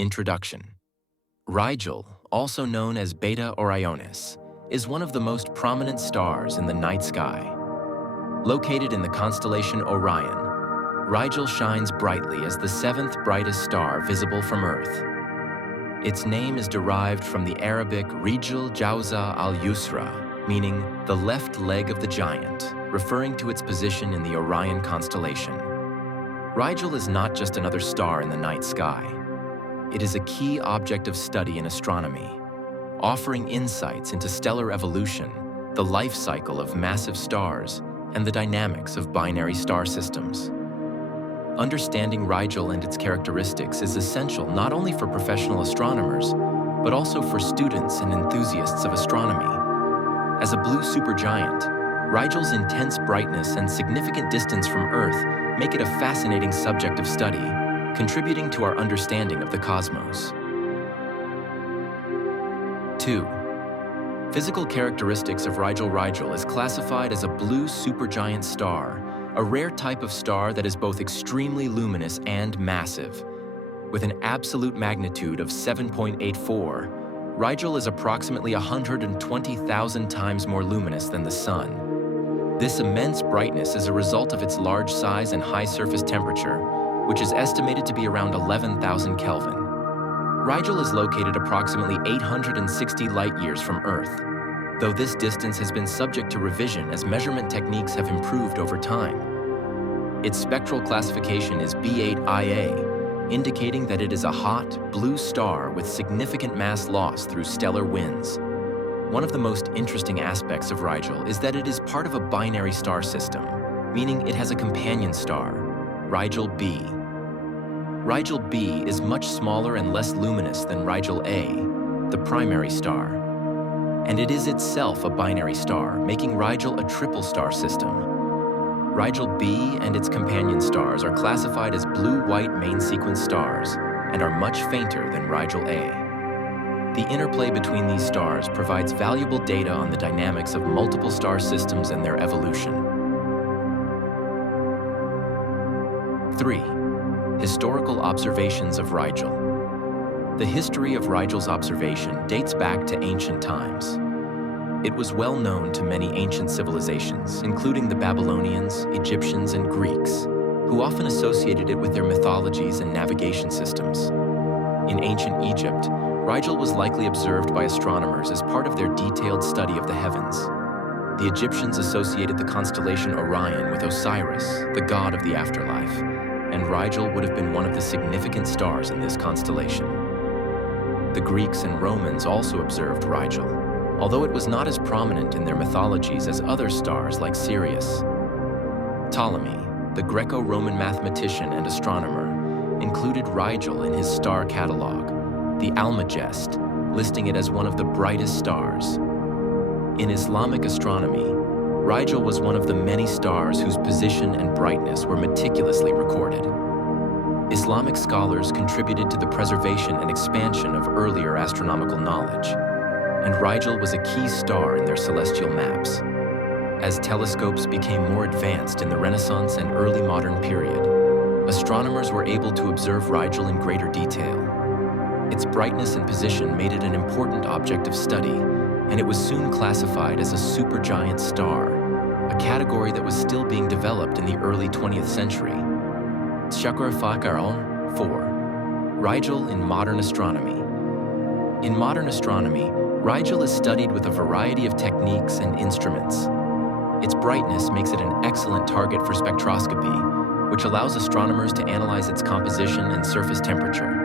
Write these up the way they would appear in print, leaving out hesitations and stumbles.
Introduction. Rigel, also known as Beta Orionis, is one of the most prominent stars in the night sky. Located in the constellation Orion, Rigel shines brightly as the seventh brightest star visible from Earth. Its name is derived from the Arabic Rigel Jawza al-Yusra, meaning the left leg of the giant, referring to its position in the Orion constellation. Rigel is not just another star in the night sky. It is a key object of study in astronomy, offering insights into stellar evolution, the life cycle of massive stars, and the dynamics of binary star systems. Understanding Rigel and its characteristics is essential not only for professional astronomers, but also for students and enthusiasts of astronomy. As a blue supergiant, Rigel's intense brightness and significant distance from Earth make it a fascinating subject of study, contributing to our understanding of the cosmos. 2. Physical characteristics of Rigel. Rigel is classified as a blue supergiant star, a rare type of star that is both extremely luminous and massive. With an absolute magnitude of 7.84, Rigel is approximately 120,000 times more luminous than the Sun. This immense brightness is a result of its large size and high surface temperature, which is estimated to be around 11,000 Kelvin. Rigel is located approximately 860 light-years from Earth, though this distance has been subject to revision as measurement techniques have improved over time. Its spectral classification is B8Ia, indicating that it is a hot, blue star with significant mass loss through stellar winds. One of the most interesting aspects of Rigel is that it is part of a binary star system, meaning it has a companion star, Rigel B. Rigel B is much smaller and less luminous than Rigel A, the primary star. And it is itself a binary star, making Rigel a triple star system. Rigel B and its companion stars are classified as blue-white main sequence stars and are much fainter than Rigel A. The interplay between these stars provides valuable data on the dynamics of multiple star systems and their evolution. 3. Historical observations of Rigel. The history of Rigel's observation dates back to ancient times. It was well known to many ancient civilizations, including the Babylonians, Egyptians, and Greeks, who often associated it with their mythologies and navigation systems. In ancient Egypt, Rigel was likely observed by astronomers as part of their detailed study of the heavens. The Egyptians associated the constellation Orion with Osiris, the god of the afterlife, and Rigel would have been one of the significant stars in this constellation. The Greeks and Romans also observed Rigel, although it was not as prominent in their mythologies as other stars like Sirius. Ptolemy, the Greco-Roman mathematician and astronomer, included Rigel in his star catalog, the Almagest, listing it as one of the brightest stars. In Islamic astronomy, Rigel was one of the many stars whose position and brightness were meticulously recorded. Islamic scholars contributed to the preservation and expansion of earlier astronomical knowledge, and Rigel was a key star in their celestial maps. As telescopes became more advanced in the Renaissance and early modern period, astronomers were able to observe Rigel in greater detail. Its brightness and position made it an important object of study, and it was soon classified as a supergiant star, a category that was still being developed in the early 20th century. 4. Rigel in modern astronomy. In modern astronomy, Rigel is studied with a variety of techniques and instruments. Its brightness makes it an excellent target for spectroscopy, which allows astronomers to analyze its composition and surface temperature.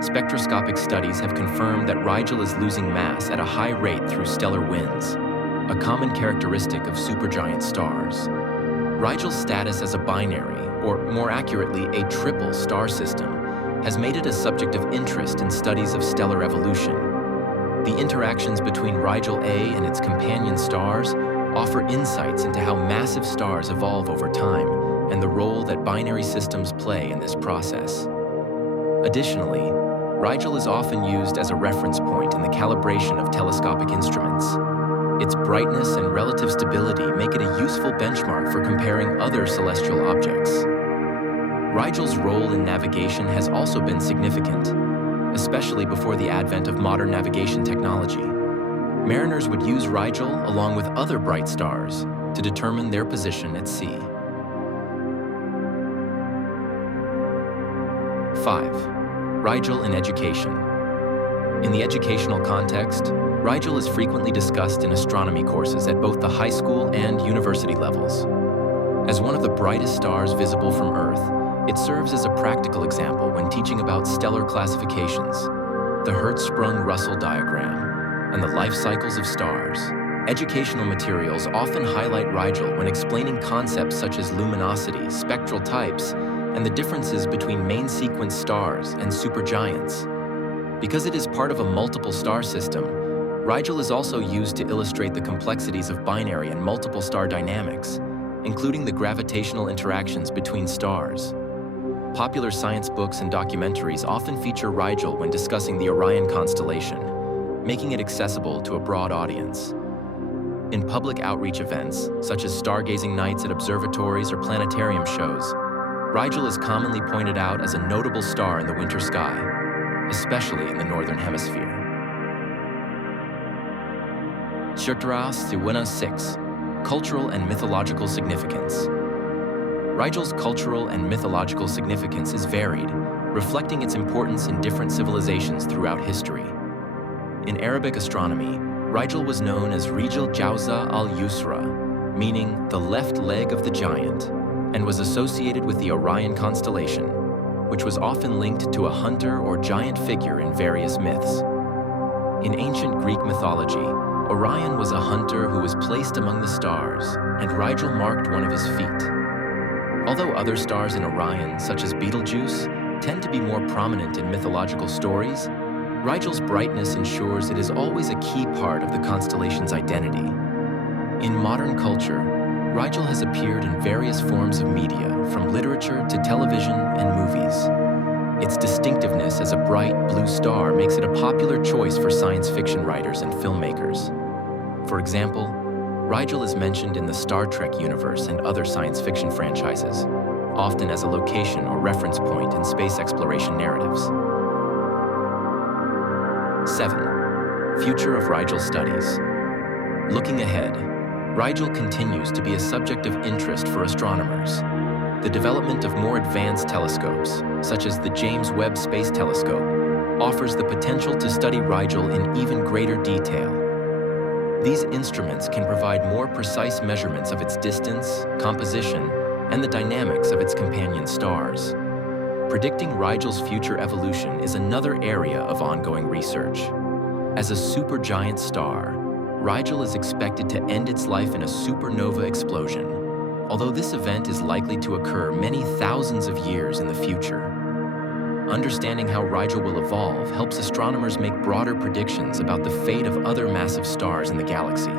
Spectroscopic studies have confirmed that Rigel is losing mass at a high rate through stellar winds, a common characteristic of supergiant stars. Rigel's status as a binary, or more accurately, a triple star system, has made it a subject of interest in studies of stellar evolution. The interactions between Rigel A and its companion stars offer insights into how massive stars evolve over time and the role that binary systems play in this process. Additionally, Rigel is often used as a reference point in the calibration of telescopic instruments. Its brightness and relative stability make it a useful benchmark for comparing other celestial objects. Rigel's role in navigation has also been significant, especially before the advent of modern navigation technology. Mariners would use Rigel along with other bright stars to determine their position at sea. 5. Rigel in education. In the educational context, Rigel is frequently discussed in astronomy courses at both the high school and university levels. As one of the brightest stars visible from Earth, it serves as a practical example when teaching about stellar classifications, the Hertzsprung-Russell diagram, and the life cycles of stars. Educational materials often highlight Rigel when explaining concepts such as luminosity, spectral types, and the differences between main sequence stars and supergiants. Because it is part of a multiple star system, Rigel is also used to illustrate the complexities of binary and multiple star dynamics, including the gravitational interactions between stars. Popular science books and documentaries often feature Rigel when discussing the Orion constellation, making it accessible to a broad audience. In public outreach events, such as stargazing nights at observatories or planetarium shows, Rigel is commonly pointed out as a notable star in the winter sky, especially in the northern hemisphere. 6. Cultural and mythological significance. Rigel's cultural and mythological significance is varied, reflecting its importance in different civilizations throughout history. In Arabic astronomy, Rigel was known as Rigel Jawza al-Yusra, meaning the left leg of the giant, and was associated with the Orion constellation, which was often linked to a hunter or giant figure in various myths. In ancient Greek mythology, Orion was a hunter who was placed among the stars, and Rigel marked one of his feet. Although other stars in Orion, such as Betelgeuse, tend to be more prominent in mythological stories, Rigel's brightness ensures it is always a key part of the constellation's identity. In modern culture, Rigel has appeared in various forms of media, from literature to television and movies. Its distinctiveness as a bright blue star makes it a popular choice for science fiction writers and filmmakers. For example, Rigel is mentioned in the Star Trek universe and other science fiction franchises, often as a location or reference point in space exploration narratives. 7. Future of Rigel studies. Looking ahead, Rigel continues to be a subject of interest for astronomers. The development of more advanced telescopes, such as the James Webb Space Telescope, offers the potential to study Rigel in even greater detail. These instruments can provide more precise measurements of its distance, composition, and the dynamics of its companion stars. Predicting Rigel's future evolution is another area of ongoing research. As a supergiant star, Rigel is expected to end its life in a supernova explosion, although this event is likely to occur many thousands of years in the future. Understanding how Rigel will evolve helps astronomers make broader predictions about the fate of other massive stars in the galaxy.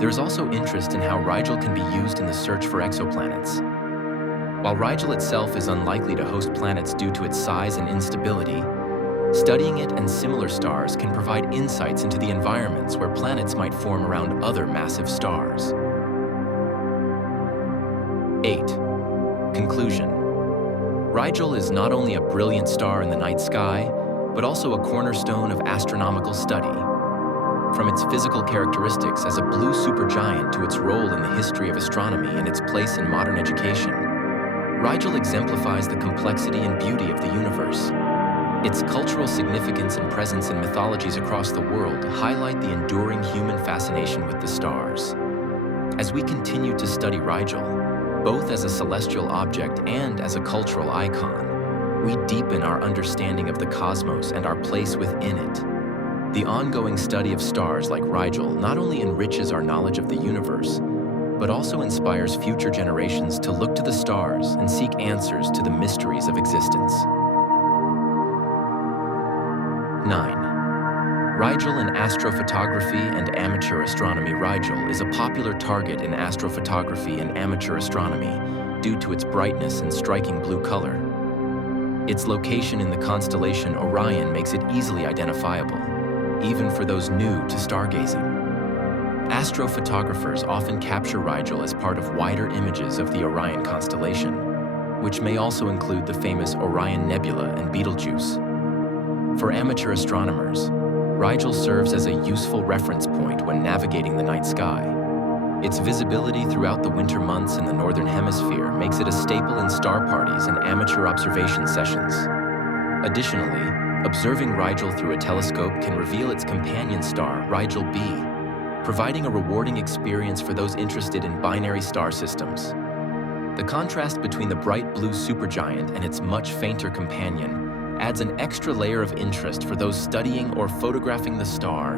There is also interest in how Rigel can be used in the search for exoplanets. While Rigel itself is unlikely to host planets due to its size and instability, studying it and similar stars can provide insights into the environments where planets might form around other massive stars. 8. Conclusion. Rigel is not only a brilliant star in the night sky, but also a cornerstone of astronomical study. From its physical characteristics as a blue supergiant to its role in the history of astronomy and its place in modern education, Rigel exemplifies the complexity and beauty of the universe. Its cultural significance and presence in mythologies across the world highlight the enduring human fascination with the stars. As we continue to study Rigel, both as a celestial object and as a cultural icon, we deepen our understanding of the cosmos and our place within it. The ongoing study of stars like Rigel not only enriches our knowledge of the universe, but also inspires future generations to look to the stars and seek answers to the mysteries of existence. 9. Rigel in astrophotography and amateur astronomy. Rigel is a popular target in astrophotography and amateur astronomy due to its brightness and striking blue color. Its location in the constellation Orion makes it easily identifiable, even for those new to stargazing. Astrophotographers often capture Rigel as part of wider images of the Orion constellation. which may also include the famous Orion Nebula and Betelgeuse. For amateur astronomers, Rigel serves as a useful reference point when navigating the night sky. Its visibility throughout the winter months in the Northern Hemisphere makes it a staple in star parties and amateur observation sessions. Additionally, observing Rigel through a telescope can reveal its companion star, Rigel B, providing a rewarding experience for those interested in binary star systems. The contrast between the bright blue supergiant and its much fainter companion adds an extra layer of interest for those studying or photographing the star